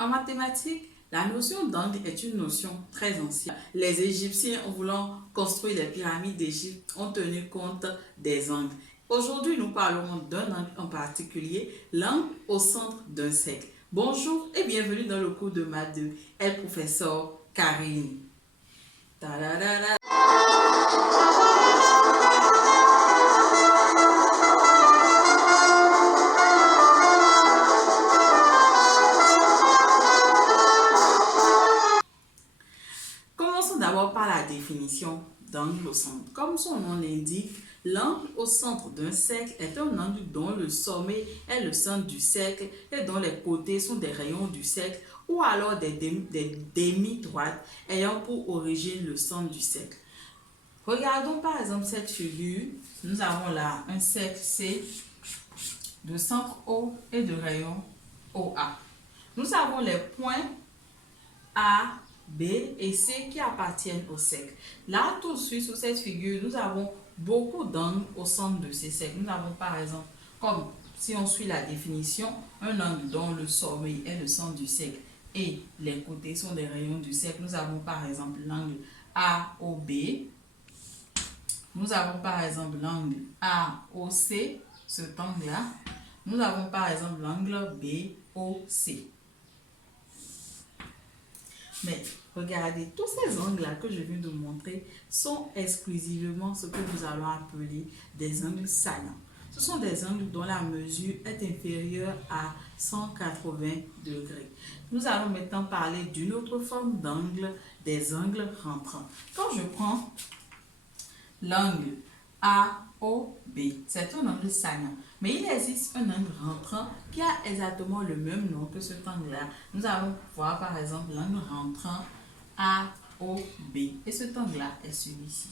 En mathématiques, la notion d'angle est une notion très ancienne. Les Égyptiens, en voulant construire les pyramides d'Égypte, ont tenu compte des angles. Aujourd'hui, nous parlerons d'un angle en particulier, l'angle au centre d'un cercle. Bonjour et bienvenue dans le cours de maths 2 et professeur Karine. Ta-da-da-da. Commençons d'abord par la définition d'angle au centre. Comme son nom l'indique, l'angle au centre d'un cercle est un angle dont le sommet est le centre du cercle et dont les côtés sont des rayons du cercle ou alors des demi-droites ayant pour origine le centre du cercle. Regardons par exemple cette figure. Nous avons là un cercle C de centre O et de rayon OA. Nous avons les points A, B et C qui appartiennent au cercle. Là, tout de suite, sur cette figure, nous avons beaucoup d'angles au centre de ces cercles. Nous avons par exemple, comme si on suit la définition, un angle dont le sommet est le centre du cercle et les côtés sont des rayons du cercle. Nous avons par exemple l'angle AOB. Nous avons par exemple l'angle AOC, cet angle-là. Nous avons par exemple l'angle BOC. Mais regardez, tous ces angles-là que je viens de montrer sont exclusivement ce que nous allons appeler des angles saillants. Ce sont des angles dont la mesure est inférieure à 180 degrés. Nous allons maintenant parler d'une autre forme d'angle, des angles rentrants. Quand je prends l'angle AOB, c'est un angle saillant. Mais il existe un angle rentrant qui a exactement le même nom que cet angle-là. Nous allons voir par exemple l'angle rentrant AOB. Et cet angle-là est celui-ci.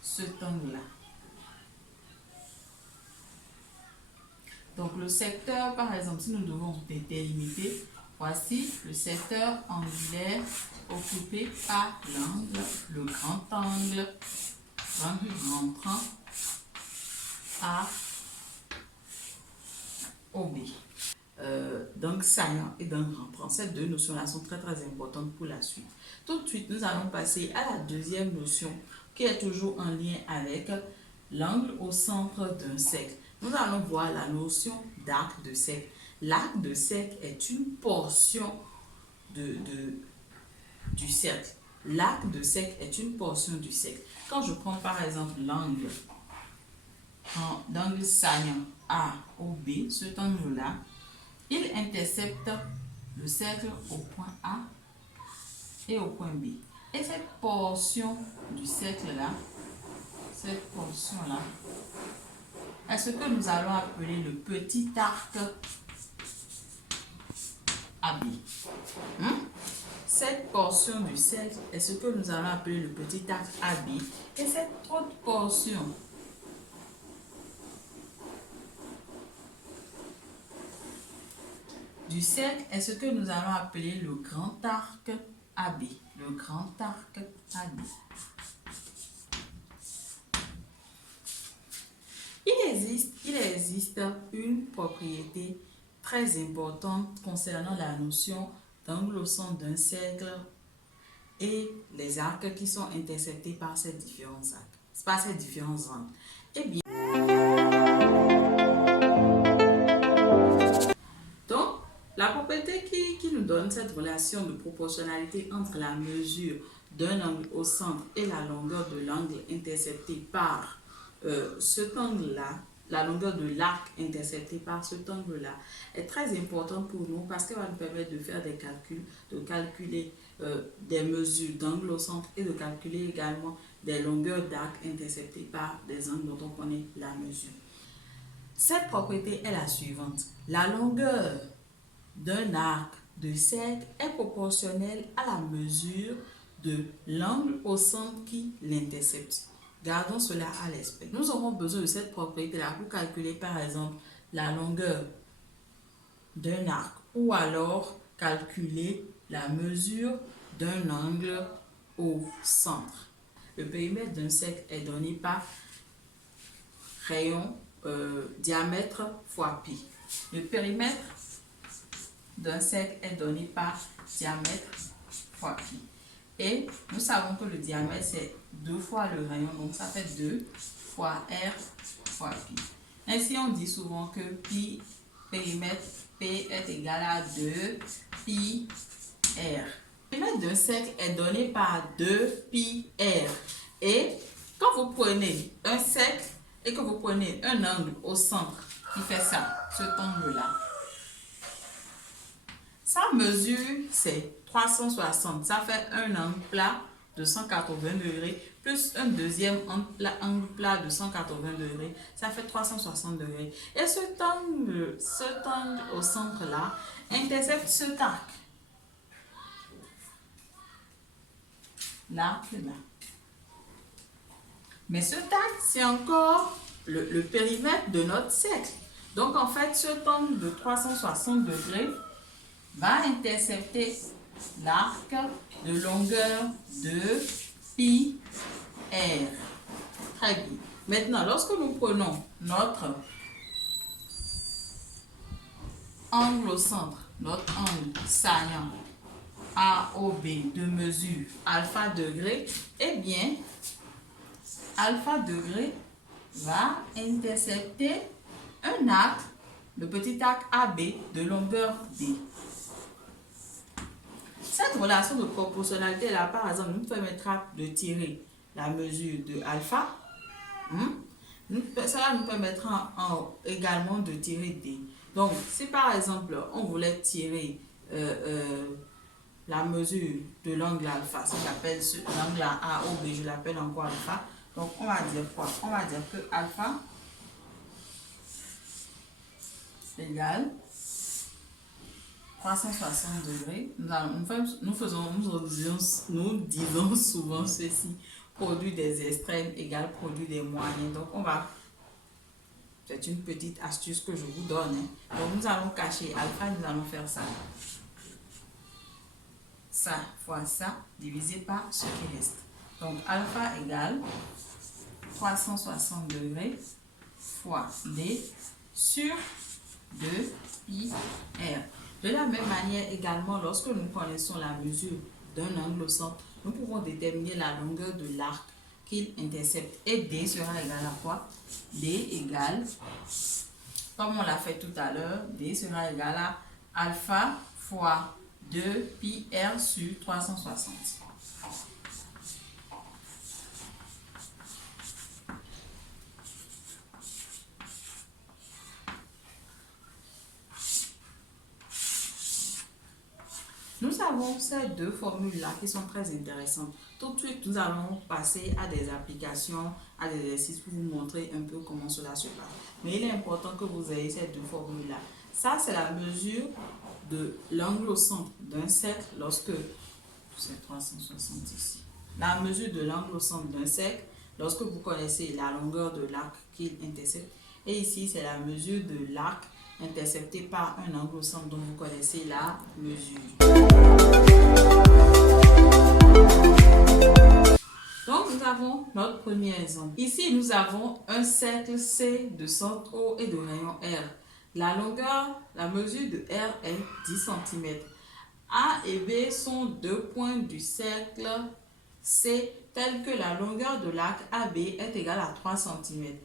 Cet angle-là. Donc le secteur, par exemple, si nous devons délimiter, voici le secteur angulaire occupé par l'angle, le grand angle, l'angle rentrant AOB. Donc saillant et d'angle rentrant. Ces deux notions-là sont très importantes pour la suite. Tout de suite, nous allons passer à la deuxième notion qui est toujours en lien avec l'angle au centre d'un cercle. Nous allons voir la notion d'arc de cercle. L'arc de cercle est une portion du cercle. L'arc de cercle est une portion du cercle. Quand je prends par exemple l'angle saillant AOB, cet angle-là, il intercepte le cercle au point A et au point B. Et cette portion du cercle-là, cette portion-là, est ce que nous allons appeler le petit arc AB. Cette portion du cercle est ce que nous allons appeler le petit arc AB. Et cette autre portion du cercle est ce que nous allons appeler le grand arc AB. Le grand arc AB. Il existe une propriété très importante concernant la notion d'angle au centre d'un cercle et les arcs qui sont interceptés par ces différents arcs, par ces différents angles. Eh bien, donc, la propriété qui nous donne cette relation de proportionnalité entre la mesure d'un angle au centre et la longueur de l'angle intercepté par cet angle-là, la longueur de l'arc intercepté par cet angle-là est très importante pour nous parce qu'elle va nous permettre de faire des calculs, de calculer des mesures d'angle au centre et de calculer également des longueurs d'arc interceptées par des angles dont on connaît la mesure. Cette propriété est la suivante. La longueur d'un arc de cercle est proportionnelle à la mesure de l'angle au centre qui l'intercepte. Gardons cela à l'esprit. Nous aurons besoin de cette propriété-là pour calculer par exemple la longueur d'un arc ou alors calculer la mesure d'un angle au centre. Le périmètre d'un cercle est donné par rayon diamètre fois pi. Le périmètre d'un cercle est donné par diamètre fois pi. Et nous savons que le diamètre, c'est 2 fois le rayon, donc ça fait 2 fois r fois pi. Ainsi, on dit souvent que pi, périmètre P est égal à 2 pi r. Le périmètre d'un cercle est donné par 2 pi r. Et quand vous prenez un cercle et que vous prenez un angle au centre qui fait ça, cet angle-là, sa mesure, c'est 360. Ça fait un angle plat de 180 degrés plus un deuxième angle plat de 180 degrés. Ça fait 360 degrés. Et cet angle au centre-là intercepte cet arc. L'arc là. Mais cet arc, c'est encore le périmètre de notre cercle. Donc, en fait, cet angle de 360 degrés va intercepter l'arc de longueur de pi r. Très bien. Maintenant, lorsque nous prenons notre angle au centre, notre angle saillant AOB de mesure alpha degré, eh bien, alpha degré va intercepter un arc, le petit arc AB de longueur D. Cette relation de proportionnalité là, par exemple, nous permettra de tirer la mesure de alpha. Cela nous permettra également de tirer D. Donc, si par exemple, on voulait tirer la mesure de l'angle alpha, si j'appelle l'angle A ou B, je l'appelle encore alpha. Donc, on va dire quoi? On va dire que alpha égale 360 degrés. Nous disons souvent ceci: produit des extrêmes égale produit des moyens. Donc, c'est une petite astuce que je vous donne. Donc, nous allons cacher alpha, nous allons faire ça. Ça fois ça, divisé par ce qui reste. Donc, alpha égale 360 degrés fois D sur 2 pi r. De la même manière également, lorsque nous connaissons la mesure d'un angle au centre, nous pouvons déterminer la longueur de l'arc qu'il intercepte. Et D sera égal à quoi? D égale, comme on l'a fait tout à l'heure, D sera égal à alpha fois 2 pi r sur 360. Nous avons ces deux formules-là qui sont très intéressantes. Tout de suite, nous allons passer à des applications, à des exercices pour vous montrer un peu comment cela se passe. Mais il est important que vous ayez ces deux formules-là. Ça, c'est la mesure de l'angle au centre d'un cercle lorsque... C'est 360 ici. La mesure de l'angle au centre d'un cercle lorsque vous connaissez la longueur de l'arc qu'il intercepte. Et ici, c'est la mesure de l'arc intercepté par un angle au centre dont vous connaissez la mesure. Donc, nous avons notre premier exemple. Ici, nous avons un cercle C de centre O et de rayon R. La longueur, la mesure de R est 10 cm. A et B sont deux points du cercle C tels que la longueur de l'arc AB est égale à 3 cm.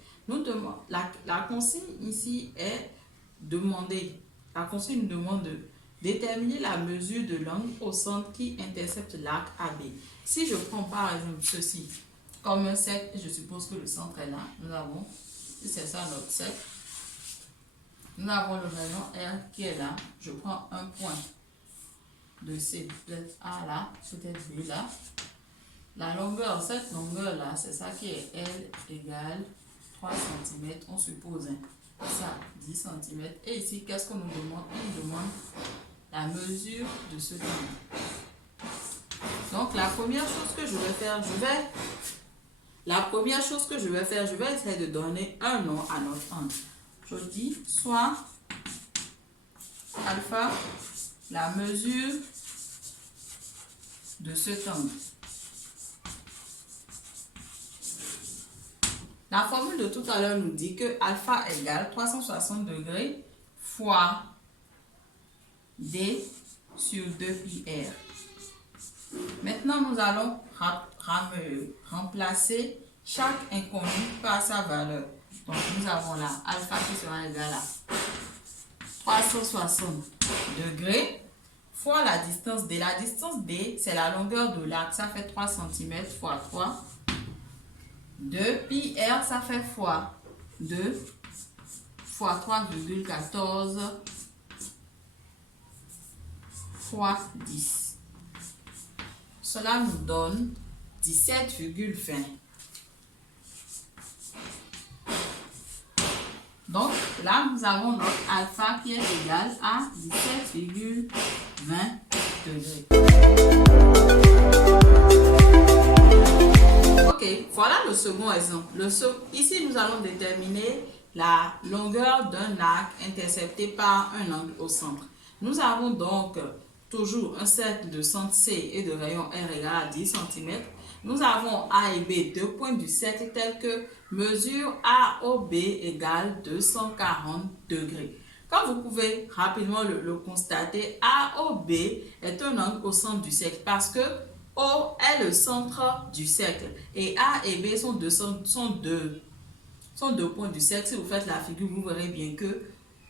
La consigne ici est demander. La consigne nous demande de déterminer la mesure de l'angle au centre qui intercepte l'arc AB. Si je prends par exemple ceci comme un cercle, je suppose que le centre est là. Nous avons, si c'est ça notre cercle, nous avons le rayon R qui est là. Je prends un point de C, peut-être A là, peut-être B là. La longueur, cette longueur là, c'est ça qui est L égale 3 cm, on suppose. Ça, 10 cm. Et ici, qu'est-ce qu'on nous demande? On nous demande la mesure de ce angle. Donc, la première chose que je vais faire, je vais essayer de donner un nom à notre angle. Je dis soit alpha, la mesure de cet angle. La formule de tout à l'heure nous dit que alpha égale 360 degrés fois D sur 2 pi R. Maintenant, nous allons remplacer chaque inconnu par sa valeur. Donc, nous avons là alpha qui sera égal à 360 degrés fois la distance D. La distance D, c'est la longueur de l'arc. Ça fait 3 cm fois 3. 2 pi R, ça fait fois 2 fois 3,14 fois 10. Cela nous donne 17,20. Donc là, nous avons notre alpha qui est égal à 17,20 degrés. Ok, voilà le second exemple. Ici, nous allons déterminer la longueur d'un arc intercepté par un angle au centre. Nous avons donc toujours un cercle de centre C et de rayon R égale à 10 cm. Nous avons A et B, deux points du cercle tels que mesure AOB égale 240 degrés. Comme vous pouvez rapidement le constater, AOB est un angle au centre du cercle parce que O est le centre du cercle et A et B sont deux points du cercle. Si vous faites la figure, vous verrez bien que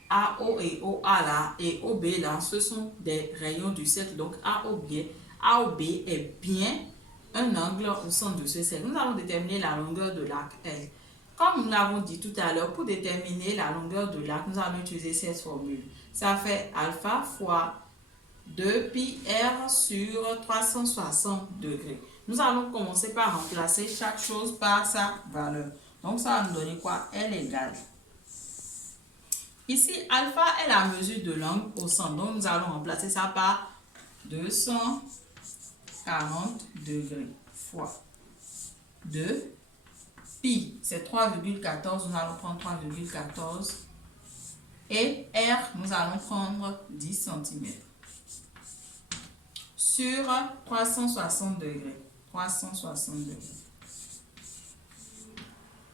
AO et OA là et OB là, ce sont des rayons du cercle. Donc AOB est bien un angle au centre de ce cercle. Nous allons déterminer la longueur de l'arc L. Comme nous l'avons dit tout à l'heure, pour déterminer la longueur de l'arc, nous allons utiliser cette formule. Ça fait alpha fois 2 pi R sur 360 degrés. Nous allons commencer par remplacer chaque chose par sa valeur. Donc ça va nous donner quoi? L égale. Ici, alpha est la mesure de l'angle au centre. Donc nous allons remplacer ça par 240 degrés fois 2. Pi, c'est 3,14. Nous allons prendre 3,14. Et R, nous allons prendre 10 cm. Sur 360 degrés. 360 degrés.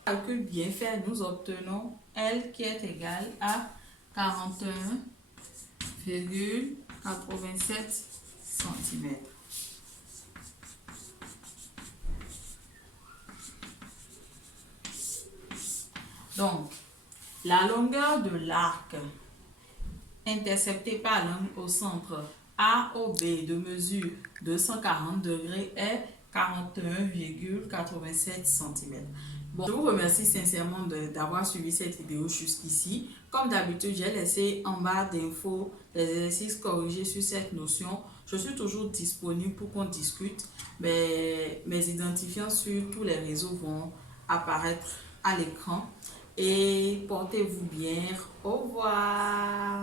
Calcul bien fait, nous obtenons L qui est égal à 41,87 cm. Donc, la longueur de l'arc intercepté par l'angle au centre AOB de mesure 240 degrés est 41,87 cm. Bon, je vous remercie sincèrement d'avoir suivi cette vidéo jusqu'ici. Comme d'habitude, j'ai laissé en barre d'infos les exercices corrigés sur cette notion. Je suis toujours disponible pour qu'on discute. Mes identifiants sur tous les réseaux vont apparaître à l'écran. Et portez-vous bien. Au revoir.